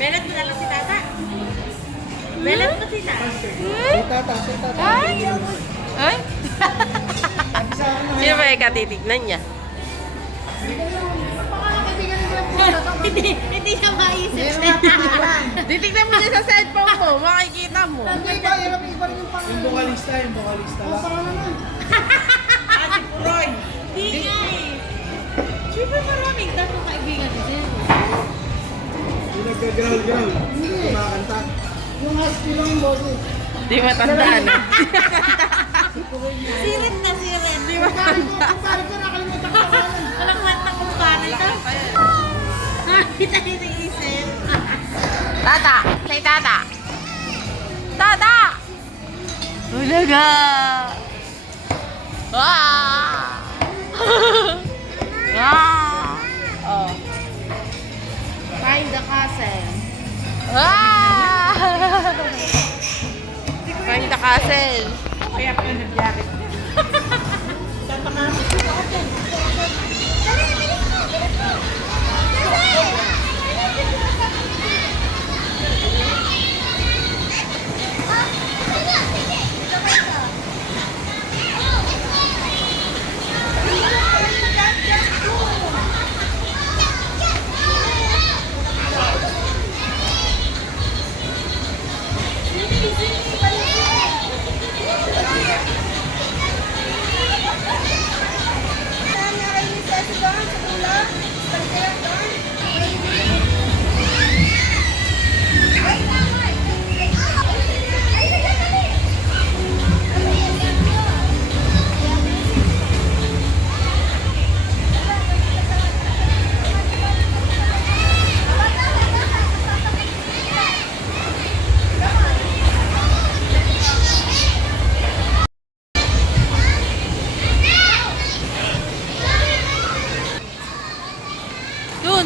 Belat mo na lang si Tata. Belat mo sila. Si Tata. Ay! Ay! Sino ba yung katitignan niya? Hindi siya maisip. Titignan mo niya sa cellphone mo, makikita mo. Yung vocalista lang. Si Puroy. Hindi nga eh. Siyempre maraming tatong kaibigan ni Zero. Yung nagka-growl. Kumakanta. Yung husky lang yung boses. Di matandaan. Sirit na sirit. Di matanda. Walang matang kumpara ito. Hindi tayo naisip. Tata! Say Tata! Tata! Ulaga! Ah! Ah! Oh. Find the castle. Ah! Find the castle. Kaya pa yung nag-jacket niya. Saan pa kami?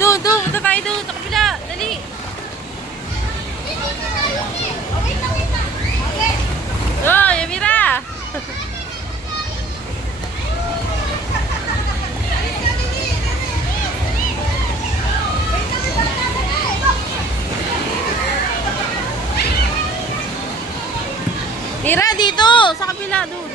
Doon! Punta tayo doon! Sa kabila! Dali! Oh, Yamira! Mira, dito! Sa kabila, doon!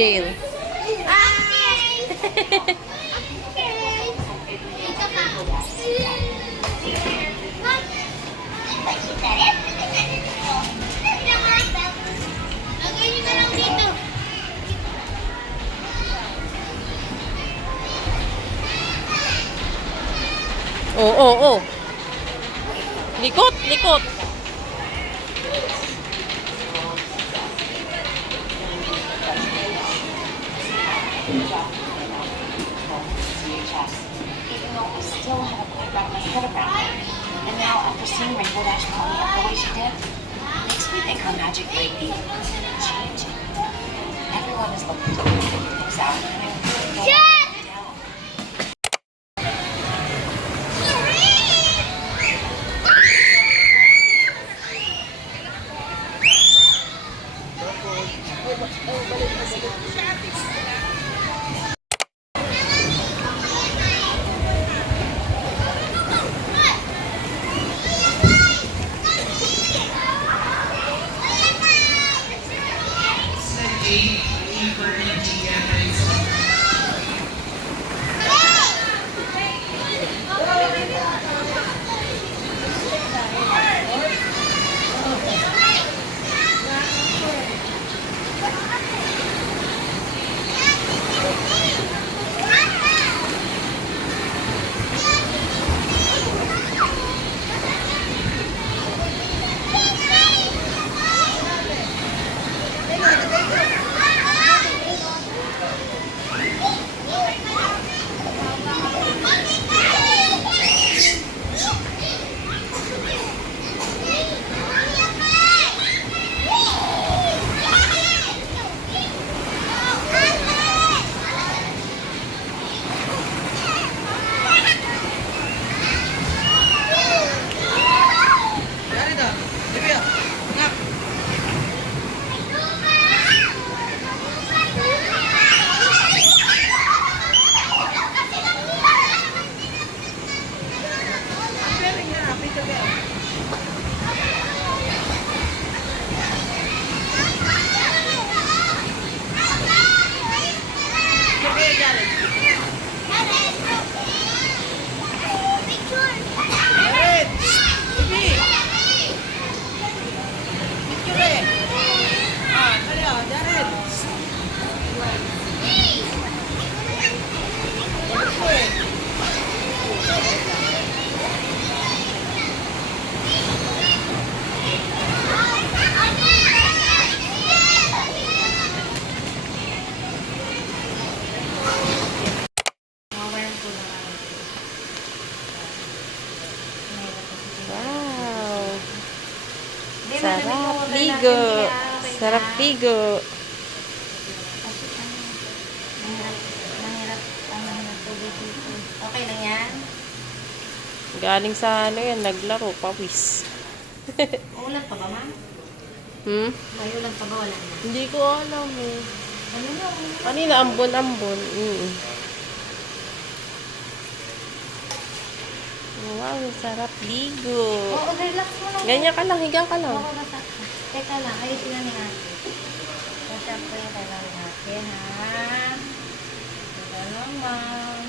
Jail. Oo. Likot. Even though I still haven't quite wrapped my head around it. And now, after seeing Rainbow Dash call me up the way she did, Echo Magic might be changing. Everyone is looking to figure things out. And I really don't want to know. Wow. Sarap ligo. Sarap ligo. Okay lang yan? Galing sa ano yan, naglaro, pawis. Ulan pa ba, ma'am? May ulan pa ba? Wala na. Hindi ko alam eh. Ano na? Kanina, ambon-ambon. Wow, sarap ligo. Oo, relax mo lang. Ganyan ka lang, higa ka lang. Oo, basta. Teka lang, ayusin na ni ate. So, syempre, kailangan natin, ha? Ito naman.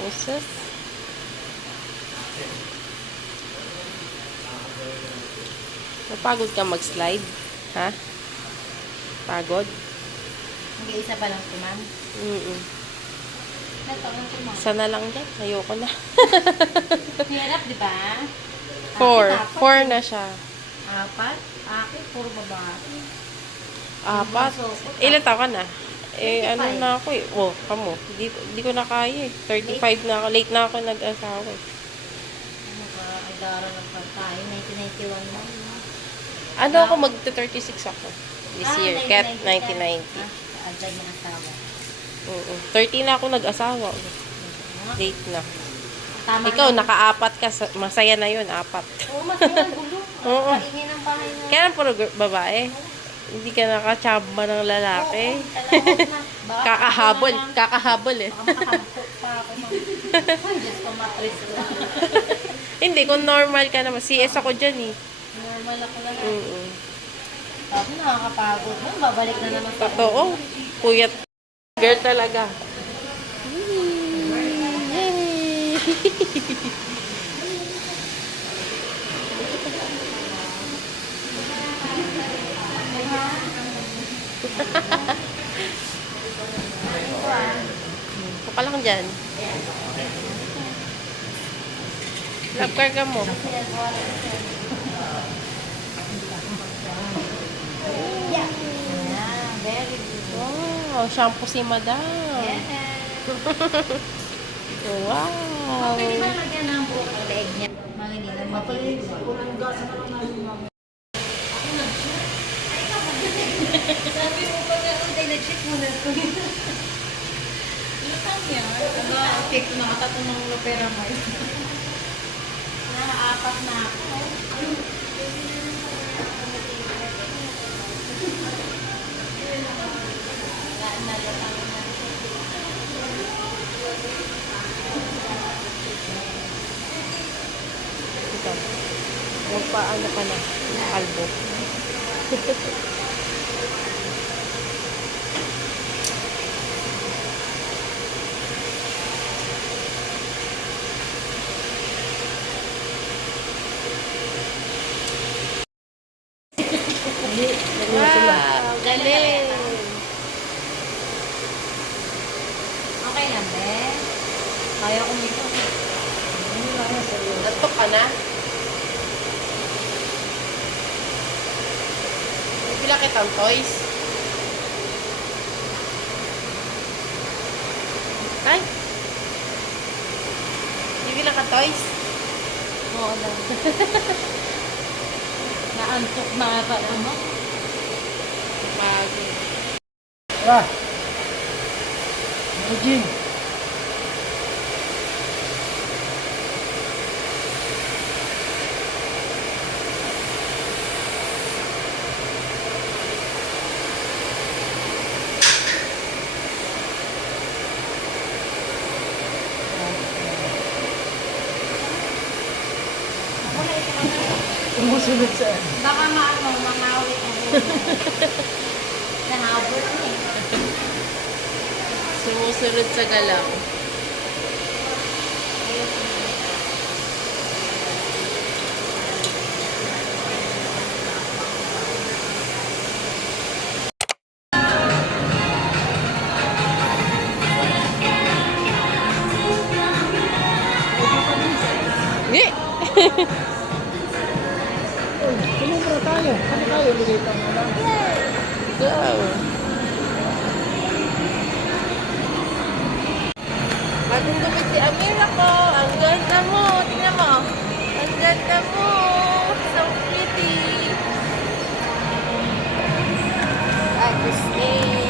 Usos. Napagod ka mag-slide? Ha? Pagod? Mag-iisa pa lang si ma'am. Ito lang si ma'am. Sana lang dyan. Ayoko na. Hirap, di ba? 4. 4 na siya. 4? Akin, puro babae. 4. Ilan taon ka na? Eh, 25. ano na ako eh. Oh, kamo. Di ko na kaya eh. 35 na ako. Late na ako nag-asawa eh. Ano ka, ay dara ng pagkain. 1991 lang. Ano ako, mag-36 ako. This year. Cat 1990. Agad yung asawa. 30 na ako nag-asawa. Late na. Tama Ikaw, na. naka-4 ka. Masaya na yun, 4. Oo, masaya ang gulo. Oo. Kaingin ang bahay na. Kaya lang puro babae. Hindi ka nakachamba ng lalaki. Baka Kakahabol. ako na lang. Kakahabol eh. Baka makahampo pa ako. Ay, Diyos ko, matris lang. Hindi, kung normal ka naman. CS ako dyan eh. Normal ako lang. Mm-mm. Tapos nakakapagod. Babalik na naman sa Totoo. Puyat. Girl talaga. Puka lang dyan. Love car ka mo. Yeah, very good. Wow, shampoo si madam. Yes. Wow. Pwede ba lagyan ng buhok ang leeg niya? Mga hindi na pala kung ang gasa na lang natin namin. Sabi mo pa nga, uday, nag-check mo na ito. Lutang yan. Aba, check na katatunong pera mo. Nakaapat na ako. Ito. Magpaano ka na. Kalbo. Wow, galing. Okay na, be? Kaya ko nito. Natok ka na? Bibila kitang toys. Ay! Bibila ka toys? Oo lang. Naantok na ata mo. Pagod. Tara! Eugene! Sumusunod sa Baka mangawit ako. Nahabot na eh. Sumusunod sa galaw. Hindi! Sumubra tayo. Ano tayo? Bilitan mo lang. Go! Bagong gupit si Amira ko. Ang ganda mo. Tingnan mo. Ang ganda mo. So pretty. Tapos eh.